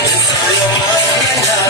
Inside your mind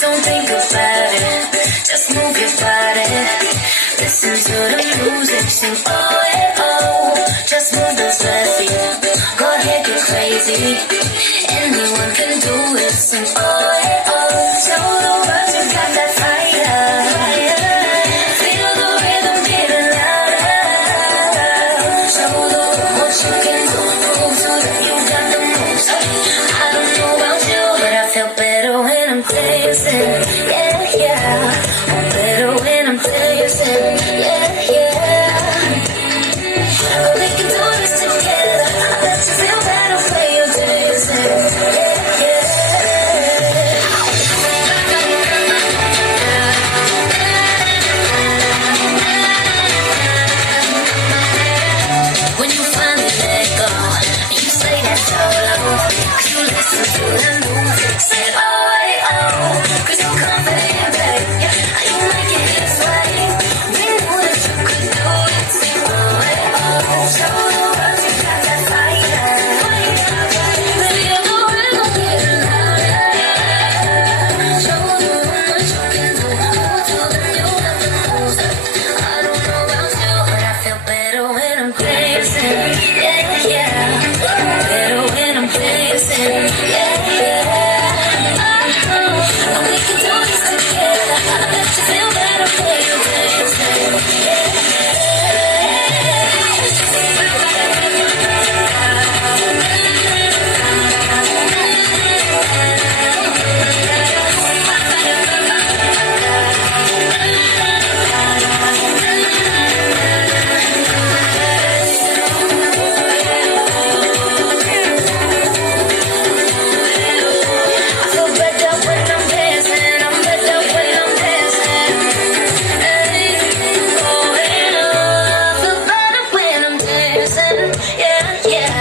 Don't think about it, just move your body. Listen to the music, sing oh yeah oh. Just move those left feet, go ahead get crazy. Anyone can do it, sing oh yeah oh. Show the world you got that fire. Feel the rhythm getting louder. Show the world what you can do, prove to them you got the moves. I don't know about you, but I feel better when I'm dancing. Yeah, yeah. I'm better when I'm dancing. Yeah, yeah. Oh, we can do this together. I bet you feel better when you're dancing. Yeah, yeah. When you finally let go, and you say that solo, 'cause you listen to the music, say oh, hey, oh, 'cause you're confident, babe. How you make it hit right? We knew that you could do it, say oh, hey, oh. Show the world you got that fire. Feel the rhythm getting louder. Show the world what you can do, prove to them you got the moves. I don't know about you, but I feel better when I'm dancing. Yeah, yeah. Better when I'm dancing. Yeah, yeah. Oh, we can do this together. I bet you feel better when you're dancing. Yeah, I feel better when I'm dancing. I'm better when I'm dancing. Hey, oh, hey, I feel better when I'm dancing. Yeah, yeah.